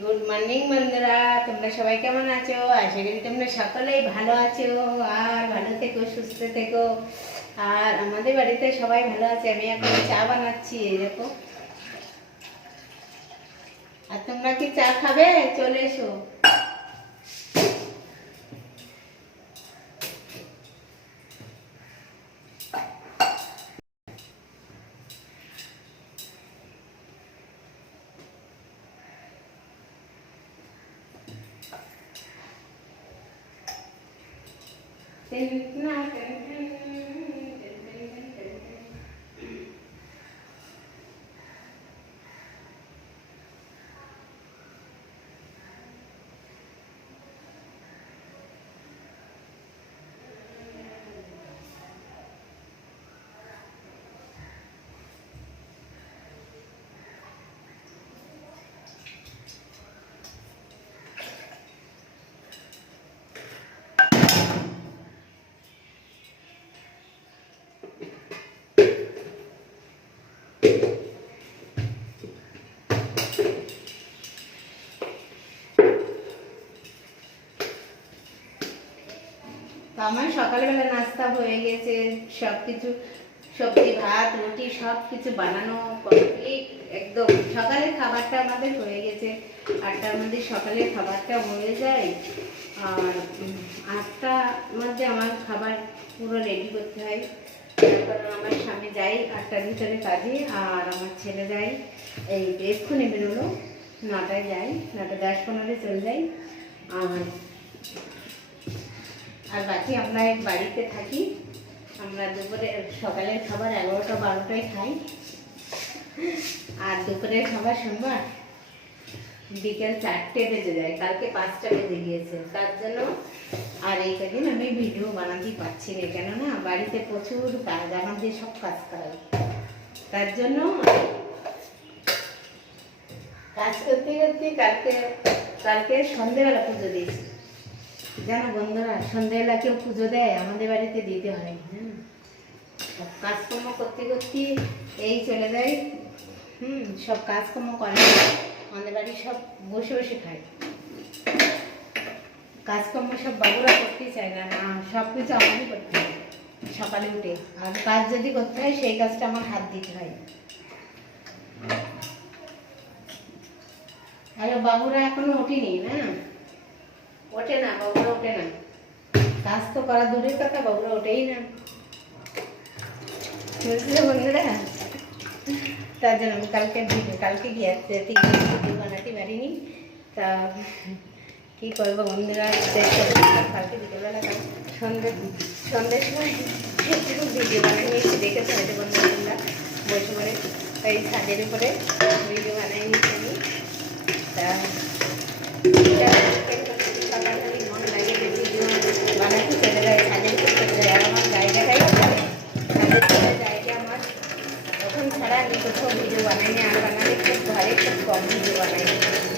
Good morning বন্ধুরা, তোমরা সবাই কেমন আছো? আশা করি তোমরা সকলেই ভালো আছো। আর ভালো থেকো, সুস্থ থেকো। আর আমাদের বাড়িতে সবাই ভালো আছে। আমি এখন চা বানাচ্ছি, এই দেখো। আর তোমরা কি চা খাবে? চলে এসো। আমার সকালবেলা নাস্তা হয়ে গেছে, সবকিছু সবজি ভাত রুটি সব কিছু বানানো কমপ্লিট একদম। সকালের খাবারটা আমাদের হয়ে গেছে। 8টার মধ্যে সকালের খাবারটা হয়ে যায়। আর 8টার মধ্যে আমার খাবার পুরো রেডি করতে হয়, কারণ আমার স্বামী যাই 8টার ভিতরে কাজে, আর আমার ছেলে যায় এই এক্ষুনি বেরোলো, 9টায় যাই, 9টা 10-15 চলে যাই। আর বাকি আমরা বাড়িতে থাকি। আমরা দুপুরে সকালের খাবার 11টা-12টায় খাই, আর দুপুরের খাবার সোমবার বিকেল 4টে বেজে যায়। কালকে 5টা বেজে গিয়েছে, তার জন্য আর এই কদিন আমি ভিডিও বানাতেই পারছি না, কেননা বাড়িতে প্রচুর কাজ, আমাদের সব কাজ করাই। তার জন্য কাজ করতে করতে কালকে সন্ধ্যেবেলা পুজো দিয়েছি। জানো বন্ধুরা, সন্ধ্যেবেলা কেউ পুজো দেয়, আমাদের বাড়িতে দিতে হয়। কাজকর্ম করতে করতে এই চলে যায়। সব কাজকর্ম করে আমাদের বাড়ি, সব বসে বসে খায়। কাজকর্ম সব বাবুরা করতেই চায় না, সব কিছু আমারই করতে হয় সকালে উঠে। আর কাজ যদি করতে হয় সেই কাজটা আমার হাত দিতে হয়। আর বাবুরা এখনো ওঠেনি না, ওঠে না, বাবুরা ওঠে না। কাজ তো করা দূরের কথা, বাবুরা ওঠেই না, বুঝলে বন্ধুরা। তার জন্য আমি কালকে গিয়ে ভিডিও বানাতে পারিনি। তা কী করবো বন্ধুরা, কালকে বিকেলবেলা সন্ধ্যের সময় একটু ভিডিও বানিয়ে নিয়েছি, দেখেছে হয়তো বন্ধুরা বসে পড়ে এই ছাদের উপরে ভিডিও বানিয়ে নিয়েছি আমি। তা সকালবেলা মন লাগে যে ভিডিও বানাতে চলে যায়, ছাদের উপরে চলে যায়। আর আমার জায়গাটাই ছাদের জায়গা আমার, তখন ছাড়া আমি কোথাও ভিডিও বানাইনি। আর বানালে খুব ঘরে খুব কম ভিডিও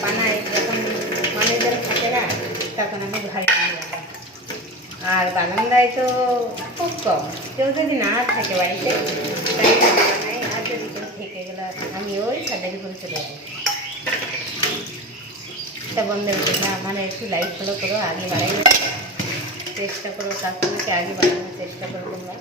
বানাই যখন মানুষজন থাকে না, তখন আমি ঘরে ভিডিও বানাই। আর বারান্দায় তো খুব কম, কেউ যদি না থাকে বাড়িতে তাই বানাই। আর যদি কেউ থেকে গেলে আমি ওই ছাদের উপরে চলে যাই। তা বন্ধুরা মানে একটু লাইক ফলো করো, আগে বাড়ানোর চেষ্টা করো, কাজগুলোকে আগে বাড়ানোর চেষ্টা করো তোমরা।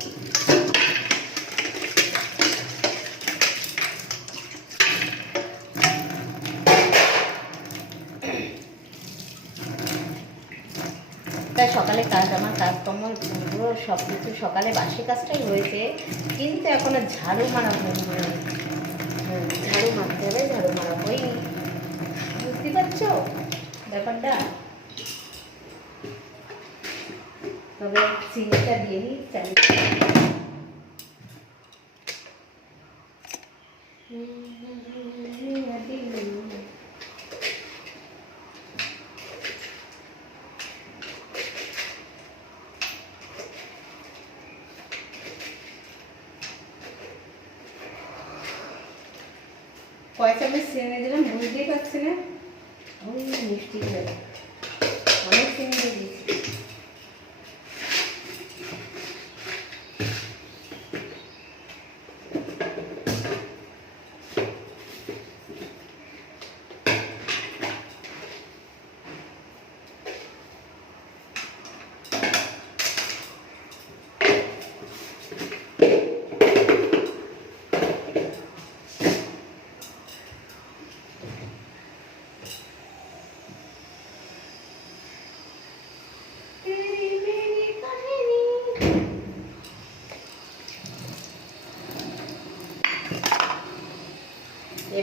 তাই সকালে আমার কাজকর্ম পুরো সব কিছু সকালে বাসি কাজটাই হয়েছে, কিন্তু এখনো ঝাড়ু মারা হয়নি। ঝাড়ু মারতে হবে, ঝাড়ু মারা হয়নি, বুঝতে পারছো ব্যাপারটা। তবে চিনিটা দিয়ে নিই, চালিয়ে কয় চামচ চিনি দিলাম বুঝতেই পারছি না, ওই মিষ্টি অনেক চিনি দিয়ে দিচ্ছি।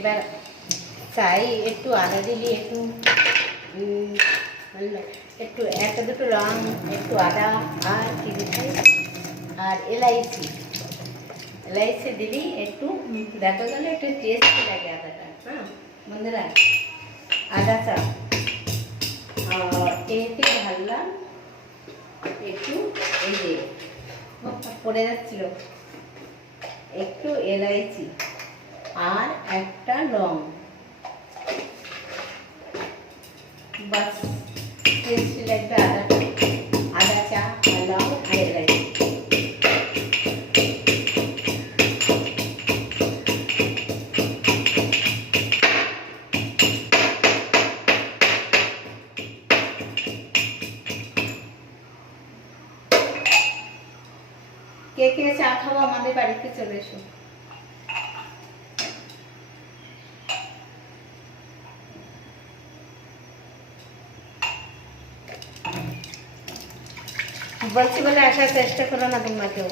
এবার চাই একটু আদা দিলি, একটু একটা দুটো লং, একটু আদা, আর কি দিচ্ছি, আর এলাইচি দিলি একটু, দেখা গেলে একটু টেস্ট লাগে আদাটা। হ্যাঁ বন্ধুরা, আদা চা এতে ঢাললাম একটু, এই যে পড়ে যাচ্ছিল, একটু এলাইচি আর একটা লং, বাস টেস্টি লাগবে আদাটা, আদা চা আর লং আর এলাইচি। কে কে চা খাবো আমাদের বাড়িতে চলে এসো। বলছি বলে আসার চেষ্টা করো না তোমরা কেউ,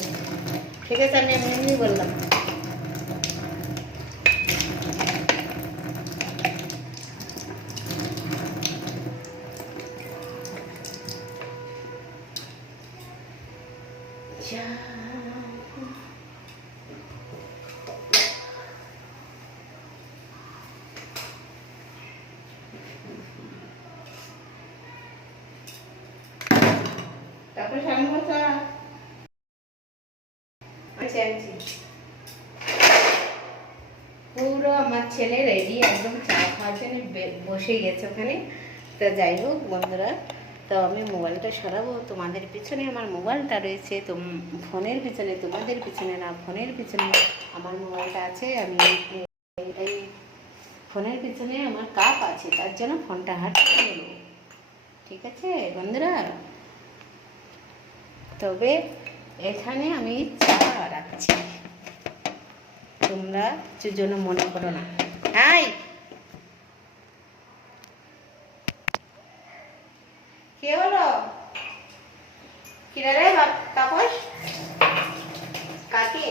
ঠিক আছে? আমি এমনি বললাম। তারপরে সামনে বলছো পুরো আমার ছেলে রেডি, একদম চা খাওয়ার জন্য বসে গেছে ওখানে। তো যাই হোক বন্ধুরা, তো আমি মোবাইলটা সরাবো, তোমাদের পিছনে আমার মোবাইলটা রয়েছে, তো ফোনের পিছনে তোমাদের পিছনে না, ফোনের পিছনে আমার মোবাইলটা আছে। আমি এই ফোনের পিছনে আমার কাপ আছে, তার জন্য ফোনটা হাঁটতে হলো, ঠিক আছে বন্ধুরা? তবে এখানে আমি চা রাখছি, তোমরা কিছুর জন্য মনে করো না। হাই, কে হলো? কিরা রে তাপস, কাকে?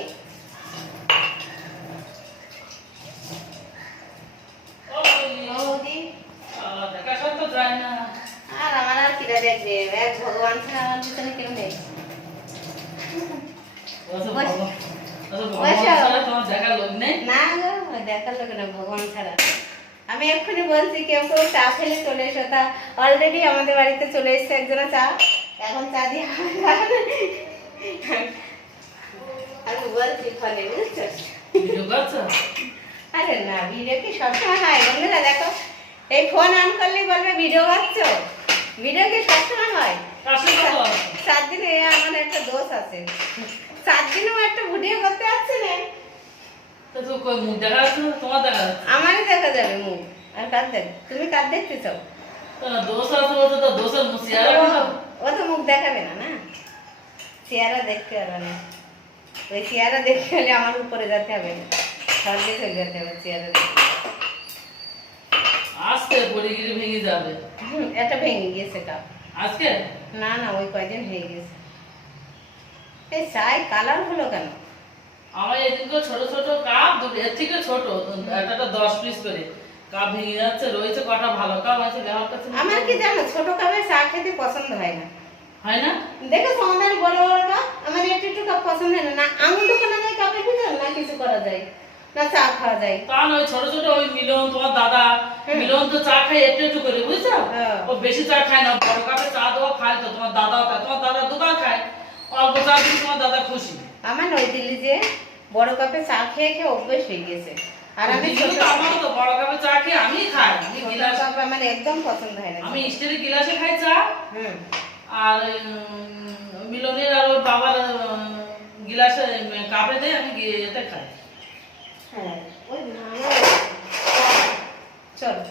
আর আমার আর কিরা দেখবে, এক ভগবান ছাড়া আমার পিছনে কেউ নেই। না গো, দেখার লোক না, ভগবান ছাড়া। আমি এক্ষুনি বলছি কেউ কেউ চা খেলে চলে এসো, তা অলরেডি আমাদের বাড়িতে চলে এসছে একজনা চা, এখন চা দিয়ে আমি বলছি ফোনে, বুঝছো? আরে না, ভিডিও কি সবসময় হয় বন্ধুরা? দেখো, এই ফোন অন করলেই বলবে ভিডিও করছো, ভিডিও কি সবসময় হয়? 7 দিনে আমার একটা দোষ আছে, 7 দিনেও একটা ভিডিও করতে পারছি না। আমারই দেখা যাবে মুখ, আর কার দেখ? তুমি কার দেখতে চাও? ও তো মুখ দেখাবে না, না চেহারা দেখতে হবে না, ওই চেহারা দেখতে হলে আমার উপরে যেতে হবে, সর্বে চলে যেতে হবে চেহারা দেখতে। আজকে পড়ে গিয়ে ভেঙে যাবে। এটা ভেঙে গেছে কাপ আজকে? না না, ওই কয়দিন হয়ে গেছে। এই চাই কালার হলো কেন? আমার এদিকে ছোট ছোট কাপ, এর থেকে ছোট একটা 10 পিস করে কাপ ভেঙে যাচ্ছে। রয়েছে কটা ভালো কাপ আছে ব্যবহার করছে। আমার কি জানো, ছোট কাপে চা খেতে পছন্দ হয় না। হয় না? দেখো আমাদের বড় বড় কাপ, আমার একটু কাপ পছন্দ হয় না। আঙুল ঢোকানো যায় কাপের ভিতর, না কিছু করা যায়, না চা খাওয়া যায়। তা নয়, ছোট ছোট ওই মিলন, তোমার দাদা মিলন তো চা খায় একটু একটু করে, বুঝছো? ও বেশি চা খায় না, বড় কাপে চা দেওয়া খায় তো। তোমার দাদাও খায়, তোমার দাদা দুবার খায়, অল্প চা দিয়ে তোমার দাদা খুশি। আমার ওই দিল্লি যে বড় কাপে চা খেয়ে খেয়ে অভ্যেস হয়ে গেছে, আর আমি আমার তো বড় কাপে চা খেয়ে আমি খাই, আমি গিলাস কাপ আমার একদম পছন্দ হয় না। আমি স্টিলের গিলাসে খাই চা। আর মিলনের আর ওর বাবার গিলাসে কাপে দেয়, আমি এতে খাই। হ্যাঁ, ওই চলো।